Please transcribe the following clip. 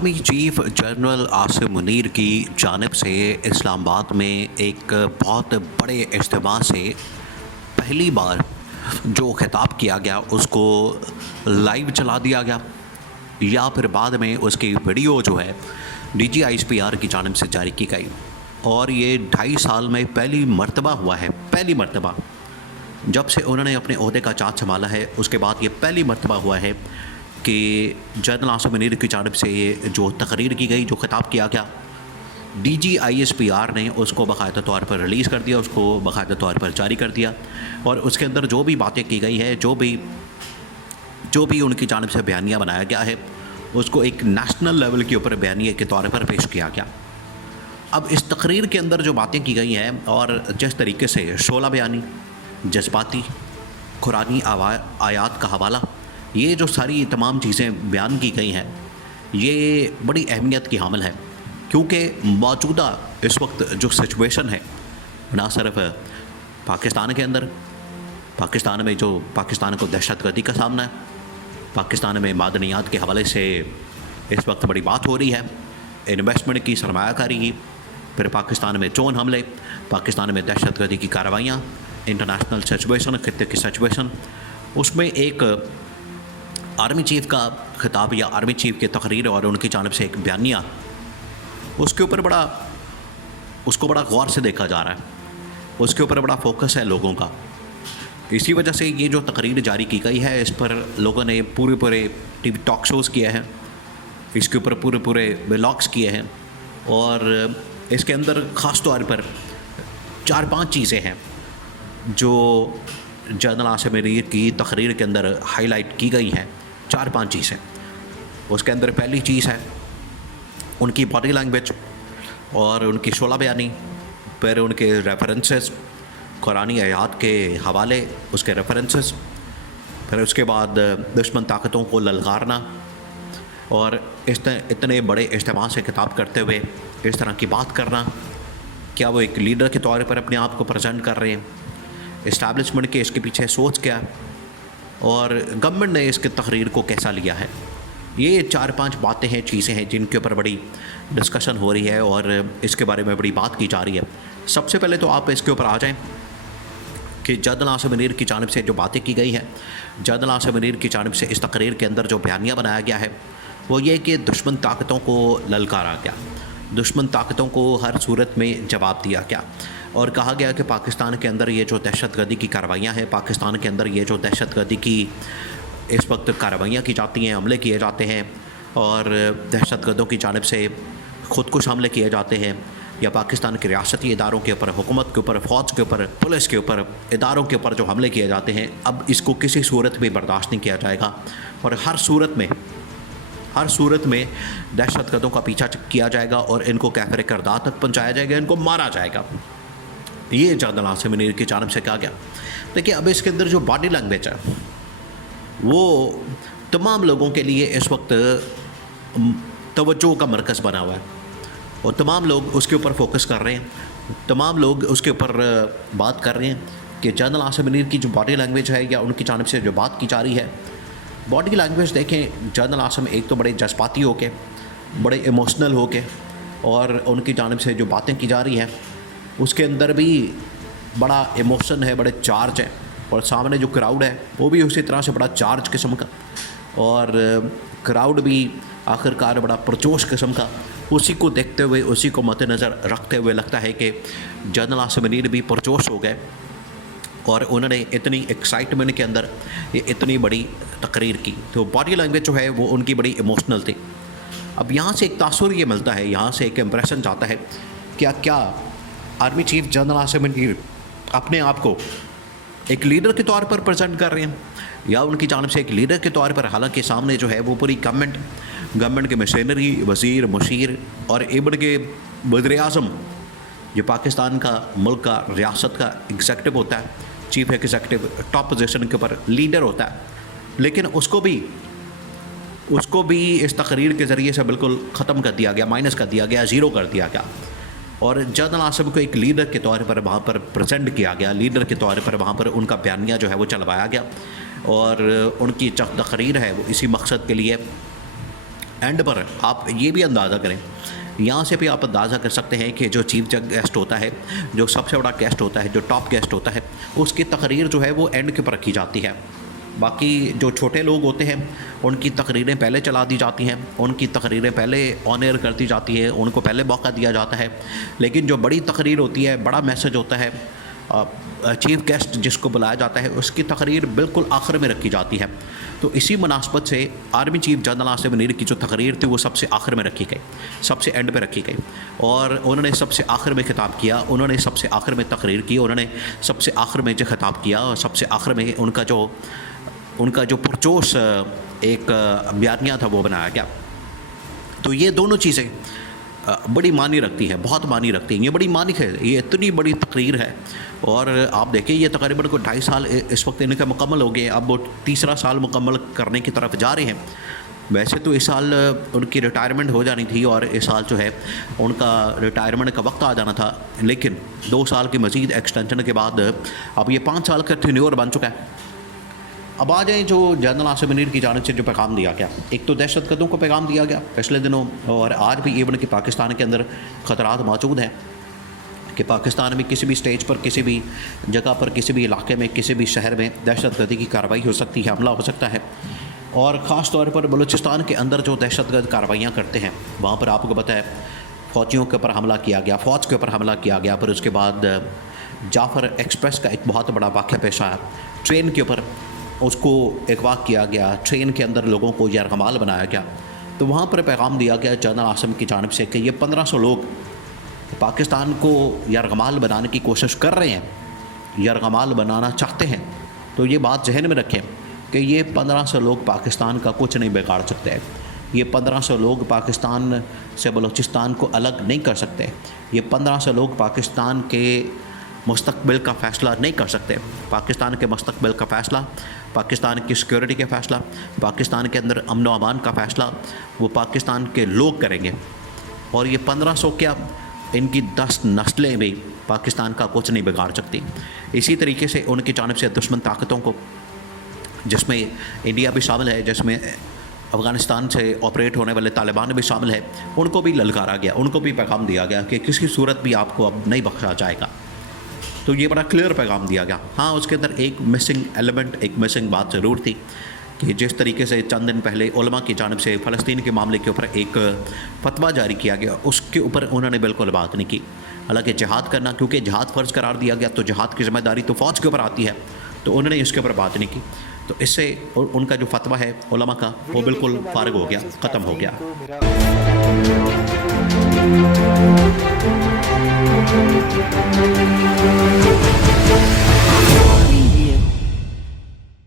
Army chief general Asim Munir की जानिब से इस्लामाबाद में एक बहुत बड़े इज्तिमा से पहली बार जो खिताब किया गया उसको लाइव चला दिया गया, या फिर बाद में उसकी वीडियो जो है DGISPR की जानिब से जारी की गई। और ये 2.5 साल में पहली मर्तबा हुआ है, पहली मर्तबा जब से उन्होंने अपने ओहदे का चार्ज संभाला है उसके बाद ये पहली मर्तबा हुआ है कि जनरल आसिम मुनीर की जानिब से जो तकरीर की गई, जो खिताब किया गया, DGISPR ने उसको बाकायदा तौर पर रिलीज़ कर दिया, उसको बाकायदा तौर पर जारी कर दिया। और उसके अंदर जो भी बातें की गई है, जो भी उनकी जानिब से बयानिया बनाया गया है, उसको एक नेशनल लेवल के ऊपर बयानिया के तौर पर पेश किया गया। अब इस तकरीर के अंदर जो बातें की गई हैं और जिस तरीके से शोला बयानी, जज्बाती, कुरानी आयात का हवाला, ये जो सारी तमाम चीज़ें बयान की गई हैं, ये बड़ी अहमियत की हामिल है, क्योंकि मौजूदा इस वक्त जो सिचुएशन है, ना सिर्फ पाकिस्तान के अंदर, पाकिस्तान में जो पाकिस्तान को दहशतगर्दी का सामना है, पाकिस्तान में मादनियात के हवाले से इस वक्त बड़ी बात हो रही है, इन्वेस्टमेंट की, सरमायाकारी की, फिर पाकिस्तान में ड्रोन हमले, पाकिस्तान में दहशतगर्दी की कार्रवाइयाँ, इंटरनेशनल सिचुएशन, खित्ते की सिचुएशन, उसमें एक आर्मी चीफ का खिताब या आर्मी चीफ की तकरीर और उनकी जानिब से एक बयानिया, उसके ऊपर बड़ा गौर से देखा जा रहा है, उसके ऊपर बड़ा फोकस है लोगों का। इसी वजह से ये जो तकरीर जारी की गई है, इस पर लोगों ने पूरे टीवी टॉक शोज़ किए हैं, इसके ऊपर पूरे व्लॉग्स किए हैं, और इसके अंदर ख़ास तौर पर 4-5 चीज़ें हैं जो जनरल आसिम मुनीर की तकरीर के अंदर हाईलाइट की गई हैं। 4-5 चीज़ें। उसके अंदर पहली चीज़ है उनकी बॉडी लैंग्वेज और उनकी शोला बयानी, फिर उनके रेफरेंसेस, कुरानी आयात के हवाले, उसके रेफरेंसेस, फिर उसके बाद दुश्मन ताकतों को ललकारना, और इतने बड़े इज्तिमा से खिताब करते हुए इस तरह की बात करना, क्या वो एक लीडर के तौर पर अपने आप को प्रेजेंट कर रहे हैं, इस्टेब्लिशमेंट के इसके पीछे सोच क्या है, और गवर्नमेंट ने इसके तकरीर को कैसा लिया है। ये 4-5 बातें हैं, चीज़ें हैं जिनके ऊपर बड़ी डिस्कशन हो रही है और इसके बारे में बड़ी बात की जा रही है। सबसे पहले तो आप इसके ऊपर आ जाएं कि जनरल आसिम मुनीर की जानिब से जो बातें की गई हैं, जनरल आसिम मुनीर की जानिब से इस तकरीर के अंदर जो बयानिया बनाया गया है वो ये कि दुश्मन ताकतों को ललकारा गया, दुश्मन ताकतों को हर सूरत में जवाब दिया गया, और कहा गया कि पाकिस्तान के अंदर ये जो दहशतगर्दी की कार्रवाइयाँ हैं, पाकिस्तान के अंदर ये जो दहशतगर्दी की इस वक्त कार्रवाइयाँ की जाती हैं, हमले किए जाते हैं, और दहशतगर्दों की जानिब से खुदकुश हमले किए जाते हैं, या पाकिस्तान के रियासती इदारों के ऊपर, हुकूमत के ऊपर, फ़ौज के ऊपर, पुलिस के ऊपर, इदारों के ऊपर जो हमले किए जाते हैं, अब इसको किसी सूरत में बर्दाश्त नहीं किया जाएगा, और हर सूरत में दहशतगर्दों का पीछा किया जाएगा और इनको कैफर किरदार तक पहुँचाया जाएगा, इनको मारा जाएगा। ये जनरल आसिम मुनीर की जानिब से कहा गया। देखिए, अब इसके अंदर जो बॉडी लैंग्वेज है वो तमाम लोगों के लिए इस वक्त तवज्जो का मरकज़ बना हुआ है, और तमाम लोग उसके ऊपर फोकस कर रहे हैं, तमाम लोग उसके ऊपर बात कर रहे हैं कि जनरल आसिम मुनीर की जो बॉडी लैंग्वेज है या उनकी जानिब से जो बात की जा रही है, बॉडी लैंग्वेज देखें, जनरल आसिम एक तो बड़े जज्बाती होके, बड़े इमोशनल होके, और उनकी जानिब से जो बातें की जा रही हैं उसके अंदर भी बड़ा इमोशन है, बड़े चार्ज है, और सामने जो क्राउड है वो भी उसी तरह से बड़ा चार्ज किस्म का, और क्राउड भी आखिरकार बड़ा पुरजोश किस्म का। उसी को देखते हुए, उसी को मद्देनज़र रखते हुए लगता है कि जनरल आसिम मुनीर भी पुरजोश हो गए, और उन्होंने इतनी एक्साइटमेंट के अंदर ये इतनी बड़ी तकरीर की, तो बॉडी लैंग्वेज जो है वो उनकी बड़ी इमोशनल थी। अब यहाँ से एक तासुर ये मिलता है, यहाँ से एक इम्प्रेशन जाता है क्या army chief general Asim Munir अपने आप को एक लीडर के तौर पर प्रेजेंट कर रहे हैं, या उनकी जानिब से एक लीडर के तौर पर, हालांकि सामने जो है वो पूरी गवर्नमेंट के मशीनरी, वज़ीर, मुशीर, और इबन के वज़ीर-ए-आज़म, जो पाकिस्तान का मुल्क का रियासत का एग्जेक्टिव होता है, चीफ एग्जेक्टिव, टॉप पोजीशन के ऊपर लीडर होता है, लेकिन उसको भी इस तकरीर के ज़रिए से बिल्कुल ख़त्म कर दिया गया, माइनस कर दिया गया, ज़ीरो कर दिया गया, और जनरल आसिम को एक लीडर के तौर पर वहाँ पर प्रेजेंट किया गया, लीडर के तौर पर वहाँ पर उनका बयानिया जो है वो चलवाया गया, और उनकी तकरीर है वो इसी मकसद के लिए اینڈ پر آپ یہ بھی اندازہ کریں، یہاں سے بھی آپ اندازہ کر سکتے ہیں کہ جو چیف گیسٹ ہوتا ہے، جو سب سے بڑا گیسٹ ہوتا ہے، جو ٹاپ گیسٹ ہوتا ہے، اس کی تقریر جو ہے وہ اینڈ کے اوپر رکھی جاتی ہے. باقی جو چھوٹے لوگ ہوتے ہیں ان کی تقریریں پہلے چلا دی جاتی ہیں، ان کی تقریریں پہلے آن ایئر کر دی جاتی ہیں، ان کو پہلے موقع دیا جاتا ہے. لیکن جو بڑی تقریر ہوتی ہے، بڑا میسج ہوتا ہے، چیف گیسٹ جس کو بلایا جاتا ہے، اس کی تقریر بالکل آخر میں رکھی جاتی ہے. تو اسی مناسبت سے army chief general Asim Munir کی جو تقریر تھی وہ سب سے آخر میں رکھی گئی، سب سے اینڈ پہ رکھی گئی، اور انہوں نے سب سے آخر میں خطاب کیا، انہوں نے سب سے آخر میں تقریر کی، انہوں نے سب سے آخر میں جو خطاب کیا، اور سب سے آخر میں ان کا جو پرجوش ایک بیانیہ تھا وہ بنایا گیا. تو یہ دونوں چیزیں بڑی معنی رکھتی ہیں، بہت معنی رکھتی ہیں. یہ بڑی معنی ہے، یہ اتنی بڑی تقریر ہے. اور آپ دیکھیں یہ تقریباً کو 2.5 سال اس وقت ان کا مکمل ہو گئے، اب وہ تیسرا سال مکمل کرنے کی طرف جا رہے ہیں. ویسے تو اس سال ان کی ریٹائرمنٹ ہو جانی تھی، اور اس سال جو ہے ان کا ریٹائرمنٹ کا وقت آ جانا تھا، لیکن 2 سال کی مزید ایکسٹینشن کے بعد اب یہ 5 سال کا ٹینیور بن چکا ہے. اب آ جائیں جو جنرل عاصم منیر کی جانب سے جو پیغام دیا گیا. ایک تو دہشت گردوں کو پیغام دیا گیا پچھلے دنوں، اور آج بھی ایون کہ پاکستان کے اندر خطرات موجود ہیں کہ پاکستان میں کسی بھی سٹیج پر، کسی بھی جگہ پر، کسی بھی علاقے میں، کسی بھی شہر میں دہشت گردی کی کارروائی ہو سکتی ہے، حملہ ہو سکتا ہے. اور خاص طور پر بلوچستان کے اندر جو دہشت گرد کارروائیاں کرتے ہیں، وہاں پر آپ کو پتہ ہے فوجیوں کے اوپر حملہ کیا گیا، فوج کے اوپر حملہ کیا گیا. پھر اس کے بعد جعفر ایکسپریس کا ایک بہت بڑا واقعہ پیش آیا، ٹرین کے اوپر اس کو اغوا کیا گیا، ٹرین کے اندر لوگوں کو یرغمال بنایا گیا. تو وہاں پر پیغام دیا گیا جنرل عاصم کی جانب سے کہ یہ 1500 لوگ پاکستان کو یرغمال بنانے کی کوشش کر رہے ہیں، یرغمال بنانا چاہتے ہیں. تو یہ بات ذہن میں رکھیں کہ یہ 1500 لوگ پاکستان کا کچھ نہیں بگاڑ سکتے. یہ 1500 لوگ پاکستان سے بلوچستان کو الگ نہیں کر سکتے. یہ 1500 لوگ پاکستان کے مستقبل کا فیصلہ نہیں کر سکتے. پاکستان کے مستقبل کا فیصلہ، پاکستان کی سیکورٹی کا فیصلہ، پاکستان کے اندر امن و امان کا فیصلہ وہ پاکستان کے لوگ کریں گے. اور یہ 1500 کیا، ان کی 10 نسلیں بھی پاکستان کا کچھ نہیں بگاڑ سکتی. اسی طریقے سے ان کی جانب سے دشمن طاقتوں کو، جس میں انڈیا بھی شامل ہے، جس میں افغانستان سے آپریٹ ہونے والے طالبان بھی شامل ہے، ان کو بھی للکارا گیا، ان کو بھی پیغام دیا گیا کہ کسی صورت بھی آپ کو اب نہیں بخشا جائے گا. تو یہ بڑا کلیئر پیغام دیا گیا. ہاں اس کے اندر ایک مسنگ ایلیمنٹ، ایک مسنگ بات ضرور تھی کہ جس طریقے سے چند دن پہلے علماء کی جانب سے فلسطین کے معاملے کے اوپر ایک فتویٰ جاری کیا گیا، اس کے اوپر انہوں نے بالکل بات نہیں کی. حالانکہ جہاد کرنا، کیونکہ جہاد فرض قرار دیا گیا تو جہاد کی ذمہ داری تو فوج کے اوپر آتی ہے، تو انہوں نے اس کے اوپر بات نہیں کی. تو اس سے ان کا جو فتویٰ ہے علماء کا وہ بالکل فارغ ہو گیا، ختم ہو گیا.